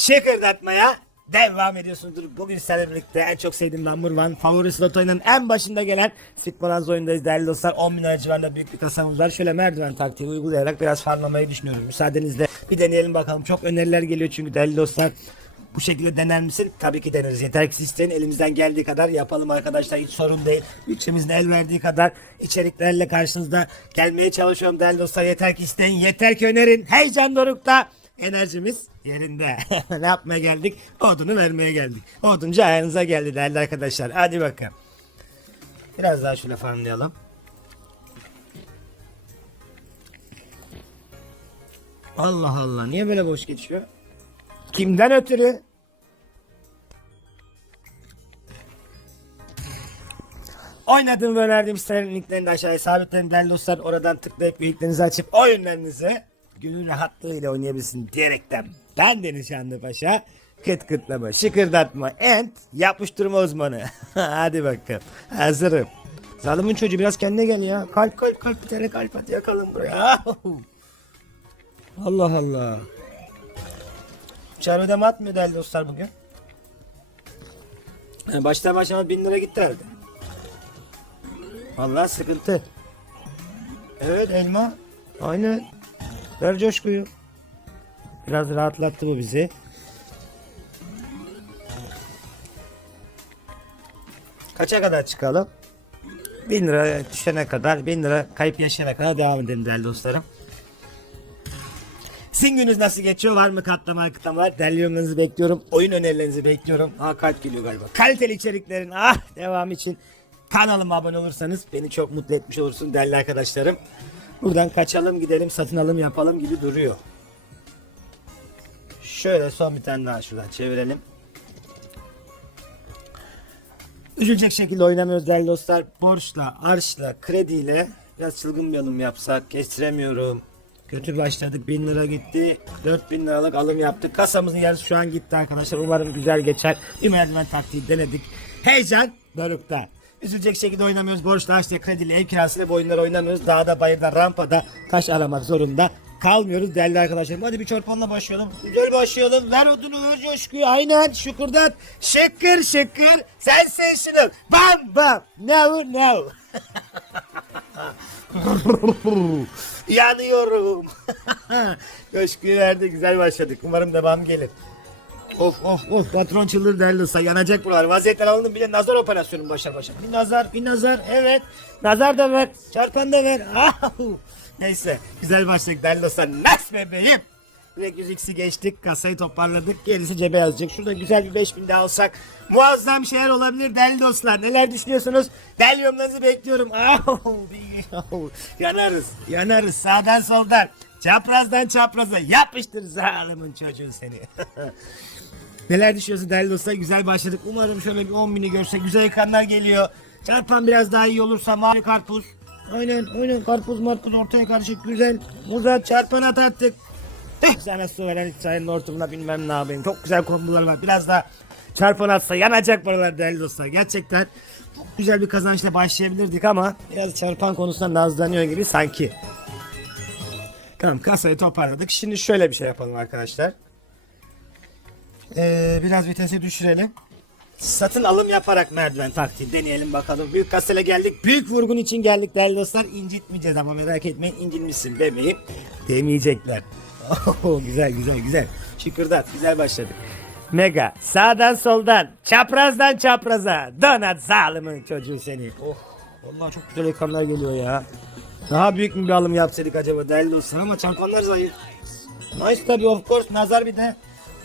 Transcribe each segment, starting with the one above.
şıkırdatmaya devam ediyorsunuzdur. Bugün sizlerle birlikte en çok sevdiğim number one favori slot oyunun en başında gelen Fitbolaz oyundayız değerli dostlar. 10 bin civarında büyük bir kasamız var. Şöyle merdiven taktiği uygulayarak biraz farmlamayı düşünüyorum. Müsaadenizle bir deneyelim bakalım. Çok öneriler geliyor çünkü değerli dostlar. Bu şekilde dener misin? Tabii ki deneriz. Yeter ki siz isteyin. Elimizden geldiği kadar yapalım arkadaşlar. Hiç sorun değil. Bütçemizin el verdiği kadar içeriklerle karşınızda gelmeye çalışıyorum değerli dostlar. Yeter ki isteyin. Yeter ki önerin. Heyecan dorukta. Enerjimiz yerinde. ne yapmaya geldik? Odunu vermeye geldik. Oduncu ayağınıza geldi değerli arkadaşlar. Hadi bakalım. Biraz daha şöyle farmlayalım. Allah Allah. Niye böyle boş geçiyor? Kimden ötürü? Oynadığım ve önerdiğim sitelerin linklerini de aşağıya sabitlerim değerli dostlar. Oradan tıklayıp büyüklerinizi açıp oyunlarınızı gönül rahatlığıyla oynayabilirsin diyerekten. Ben Deniz Şanlı Paşa. Kıt kıtlama, şıkırdatma, ent, yapıştırma uzmanı. Hadi bakalım. Hazırım. Zalimin çocuğu biraz kendine gel ya. Kalp kalp kalp bir tane kalp at yakalım buraya. Allah Allah. Çağrı ödeme atmıyor değerli dostlar bugün. Yani baştan başlama bin lira gitti herhalde. Vallahi sıkıntı. Evet elma. Aynen. Ver coşkuyu. Biraz rahatlattı bu bizi. Kaça kadar çıkalım? Bin lira düşene kadar, bin lira kayıp yaşayana kadar devam edelim değerli dostlarım. Sizin gününüz nasıl geçiyor? Var mı katlama akıtlamalar? Değerli yorumlarınızı bekliyorum. Oyun önerilerinizi bekliyorum. Aa kalp geliyor galiba. Kaliteli içeriklerin ah devam için kanalıma abone olursanız beni çok mutlu etmiş olursun değerli arkadaşlarım. Buradan kaçalım gidelim satın alım yapalım gibi duruyor. Şöyle son bir tane daha şuradan çevirelim. Üzülecek şekilde oynamıyoruz değerli dostlar. Borçla, arşla, krediyle biraz çılgın bir alım yapsak kestiremiyorum. Kötü başladık 1000 lira gitti. 4000 liralık alım yaptık. Kasamızın yarısı şu an gitti arkadaşlar. Umarım güzel geçer. Bir merdiven taktiği denedik. Heyecan dorukta. Üzülecek şekilde oynamıyoruz. Borçla, harçla, krediyle, ev kirasıyla bu oyunları oynamıyoruz. Dağda, bayırda, rampada taş aramak zorunda kalmıyoruz değerli arkadaşlarım. Hadi bir çorpanla başlayalım. Güzel başlayalım. Ver odunu, ver coşkuyu. Aynen şıkırdat. Şıkır şıkır. Sensational. Bam bam. No no. Yanıyorum. Coşkuyu verdi. Güzel başladık. Umarım devam gelir. Of of of patron çıldır derlisa yanacak buralar. Vaziyetler alındı bile nazar operasyonu başa başa. Bir nazar bir nazar evet. Nazar da ver. Çarpan da ver. Neyse güzel başladık derlisa. Nas bebeğim. Direkt 100x'i geçtik. Kasayı toparladık. Gerisi cebe yazacak. Şurada güzel bir 5000 daha alsak muazzam şeyler olabilir değerli dostlar. Neler düşünüyorsunuz? Değerli yorumlarınızı bekliyorum. Yanarız. Yanarız. Sağdan soldan. Çaprazdan çapraza yapıştır zalimin çocuğu seni. Neler düşünüyorsun değerli dostlar? Güzel başladık. Umarım şöyle bir 10 bini görsek. Güzel kanlar geliyor. Çarpan biraz daha iyi olursa mavi karpuz. Aynen aynen karpuz marpuz ortaya karışık güzel. Muza çarpan at attık. Sana su veren İsrail'in ortamına bilmem ne yapayım. Çok güzel kombolar var. Biraz daha çarpan atsa yanacak buralar değerli dostlar. Gerçekten çok güzel bir kazançla başlayabilirdik ama biraz çarpan konusunda nazlanıyor gibi sanki. Tamam kasayı toparladık. Şimdi şöyle bir şey yapalım arkadaşlar. Ee, biraz vitesi düşürelim. Satın alım yaparak merdiven taktiği deneyelim bakalım. Büyük kasayla geldik. Büyük vurgun için geldik değerli dostlar. İncitmeyeceğiz ama merak etmeyin. İncinmişsin bebeğim. Demeyecekler. Oh, güzel güzel güzel. Şıkırdat. Güzel başladık. Mega. Sağdan soldan. Çaprazdan çapraza. Donat zalimin çocuğu seni. Oh. Vallahi çok güzel ekranlar geliyor ya. Daha büyük mü bir alım yapsaydık acaba değerli dostlar ama çarpanlar zayıf. Nice tabi of course nazar bir de.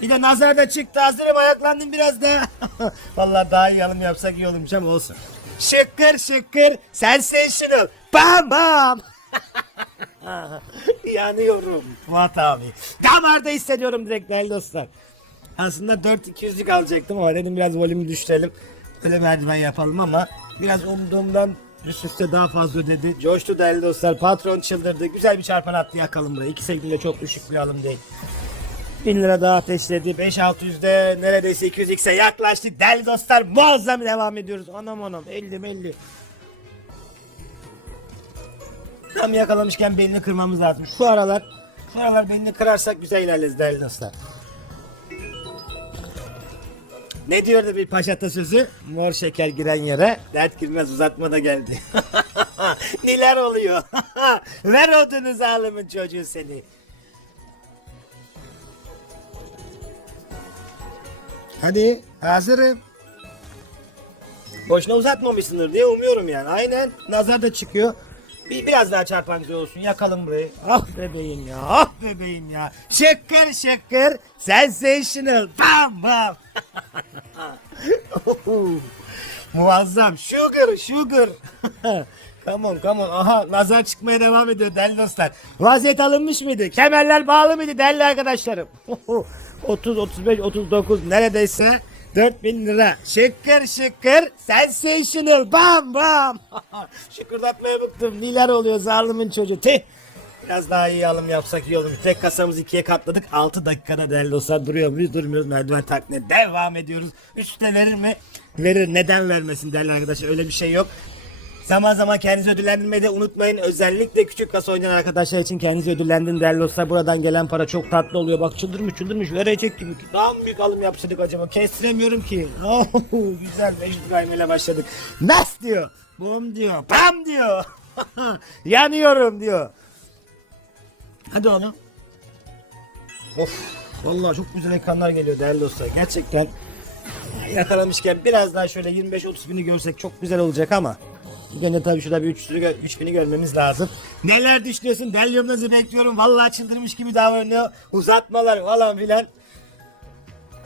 Bir de nazar da çıktı hazırım ayaklandım biraz da. Vallahi daha iyi alım yapsak iyi olurmuş ama olsun. Şıkır şıkır sensational. Bam bam. Yanıyorum Fuat abi. Damarda hissediyorum direkt değerli dostlar. Aslında 4-200'lük alacaktım ama dedim biraz volümü düşürelim. Öyle merdiven yapalım ama biraz umduğumdan üst üste daha fazla ödedi. Coştu değerli dostlar. Patron çıldırdı. Güzel bir çarpan attı yakalım buraya. 2 sevgili çok düşük bir alım değil. 1000 lira daha ateşledi. 5-600'de neredeyse 200x'e yaklaştık. Değerli dostlar muazzam devam ediyoruz. Anam anam 50 50. Tam yakalamışken belini kırmamız lazım. Şu aralar şu aralar belini kırarsak güzel ilerleriz değerli dostlar. Ne diyordu bir paşa atasözü? Mor şeker giren yere dert girmez uzatma da geldi. Neler oluyor? Ver odunu zalimin çocuğu seni. Hadi hazırım. Boşuna uzatmamışsındır diye umuyorum yani. Aynen. Nazar da çıkıyor. Bir, biraz daha çarpan güzel olsun. Yakalım burayı. Ah bebeğim ya. Ah bebeğim ya. Şıkkır şıkkır. Sensational. Bam bam. Muazzam. Sugar sugar. come on come on. Aha nazar çıkmaya devam ediyor değerli dostlar. Vaziyet alınmış mıydı? Kemerler bağlı mıydı değerli arkadaşlarım? 30, 35, 39 neredeyse 4000 lira. Şıkkır şıkkır sensational bam bam. Şıkırdatmaya bıktım. Neler oluyor zalimin çocuğu. Tih. Biraz daha iyi alım yapsak iyi olur. Tek kasamızı ikiye katladık. 6 dakikada değerli dostlar duruyor muyuz? Durmuyoruz. Merdiven takmaya devam ediyoruz. Üste verir mi? Verir. Neden vermesin değerli arkadaşlar? Öyle bir şey yok. Zaman zaman kendinizi ödüllendirmeyi de unutmayın. Özellikle küçük kasa oynayan arkadaşlar için kendinizi ödüllendirin değerli dostlar. Buradan gelen para çok tatlı oluyor. Bak çıldırmış çıldırmış verecek gibi. Daha mı büyük alım yapsaydık acaba? Kestiremiyorum ki. Oh, güzel Mecnun İbrahim ile başladık. Nas diyor. Bum diyor. Bam diyor. Yanıyorum diyor. Hadi oğlum. Of. Vallahi çok güzel ekranlar geliyor değerli dostlar. Gerçekten yakalamışken biraz daha şöyle 25-30 bini görsek çok güzel olacak ama Gene tabii şurada bir 300'ü gö- 3000'i görmemiz lazım. Neler düşünüyorsun? Del yorumunuzu bekliyorum. Vallahi çıldırmış gibi davranıyor. Uzatmalar falan filan.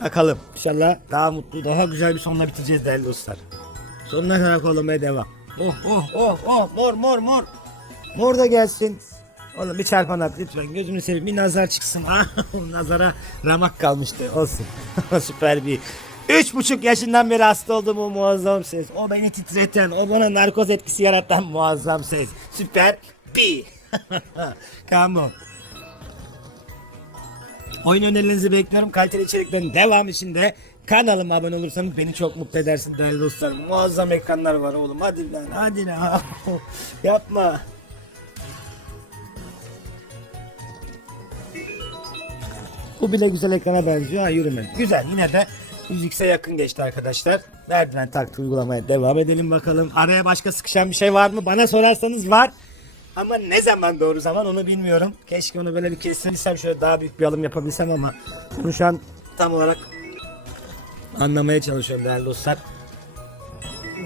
Bakalım. İnşallah daha mutlu, daha güzel bir sonla bitireceğiz değerli dostlar. Sonuna kadar kollamaya devam. Oh oh oh oh mor mor mor. Mor da gelsin. Oğlum bir çarpan at lütfen gözünü seveyim bir nazar çıksın. Ah, Nazara ramak kalmıştı olsun. Süper bir. Üç buçuk yaşından beri hasta olduğum o muazzam ses. O beni titreten, o bana narkoz etkisi yaratan muazzam ses. Süper bir. On. Oyun önerilerinizi bekliyorum. Kaliteli içeriklerin devam için de kanalıma abone olursanız beni çok mutlu edersin değerli dostlar. Muazzam ekranlar var oğlum. Hadi lan hadi lan. Yapma. Bu bile güzel ekrana benziyor. Ha yürüme. Güzel yine de 100x'e yakın geçti arkadaşlar. Merdiven taktı uygulamaya devam edelim bakalım. Araya başka sıkışan bir şey var mı? Bana sorarsanız var. Ama ne zaman doğru zaman onu bilmiyorum. Keşke onu böyle bir kestirsem şöyle daha büyük bir alım yapabilsem ama bunu şu an tam olarak anlamaya çalışıyorum değerli dostlar.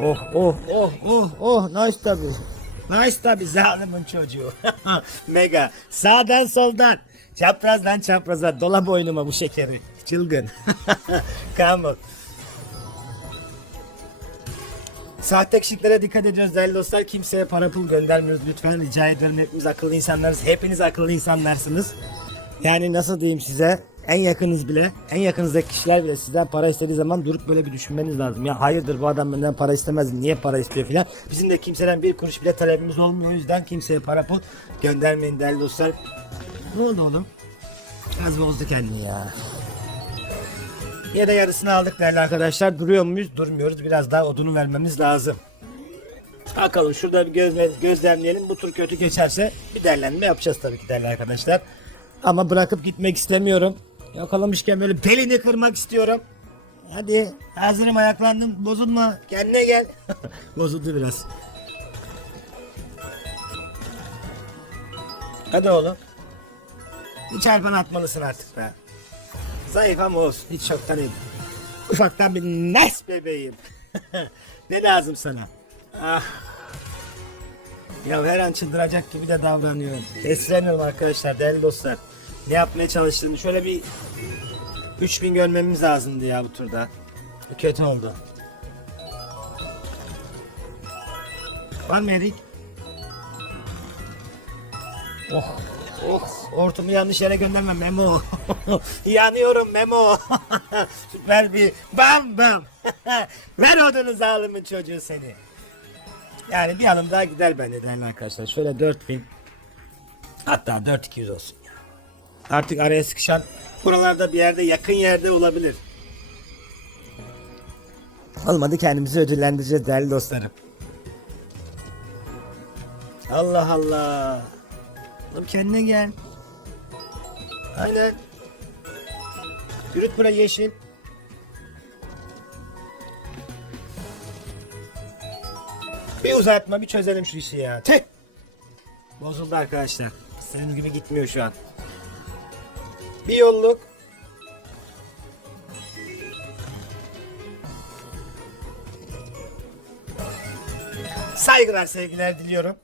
Oh oh oh oh oh nice tabi. Nice tabi zalimin çocuğu. Mega. Sağdan soldan. Çaprazdan çapraza. Dola boynuma bu şekeri. Çılgın. On. Sahte kişiliklere dikkat ediyoruz değerli dostlar. Kimseye para pul göndermiyoruz lütfen. Rica ederim hepimiz akıllı insanlarız. Hepiniz akıllı insanlarsınız. Yani nasıl diyeyim size en yakınız bile, en yakınızdaki kişiler bile sizden para istediği zaman durup böyle bir düşünmeniz lazım. Ya hayırdır bu adam benden para istemez, niye para istiyor filan. Bizim de kimseden bir kuruş bile talebimiz olmuyor. O yüzden kimseye para pul göndermeyin değerli dostlar. Ne oldu oğlum? Az bozdu kendini ya. Ya da yarısını aldık değerli arkadaşlar. Duruyor muyuz? Durmuyoruz. Biraz daha odunu vermemiz lazım. Bakalım şurada bir gözle, gözlemleyelim. Bu tur kötü geçerse bir değerlendirme yapacağız tabii ki değerli arkadaşlar. Ama bırakıp gitmek istemiyorum. Yakalamışken böyle belini kırmak istiyorum. Hadi hazırım ayaklandım. Bozulma. Kendine gel. Bozuldu biraz. Hadi oğlum. Bir çarpan atmalısın artık be. Zayıf ama olsun. Hiç çoktan iyi. Ufaktan bir nes bebeğim. ne lazım sana? Ah. Ya her an çıldıracak gibi de davranıyor. Esremiyorum arkadaşlar değerli dostlar. Ne yapmaya çalıştığını şöyle bir 3000 görmemiz lazımdı ya bu turda. Kötü oldu. Var mı Erik? Oh. Oh. Ortamı yanlış yere gönderme Memo. Yanıyorum Memo. Süper bir bam bam. Ver odunu zalimin çocuğu seni. Yani bir alım daha gider bende değerli arkadaşlar. Şöyle 4000 hatta 4200 olsun. Artık araya sıkışan buralarda bir yerde yakın yerde olabilir. Olmadı kendimizi ödüllendireceğiz değerli dostlarım. Allah Allah. Oğlum kendine gel. Aynen. Yürüt buraya yeşil. Bir uzatma bir çözelim şu işi ya. Tüh. Bozuldu arkadaşlar. Senin gibi gitmiyor şu an. Bir yolluk. Saygılar sevgiler diliyorum.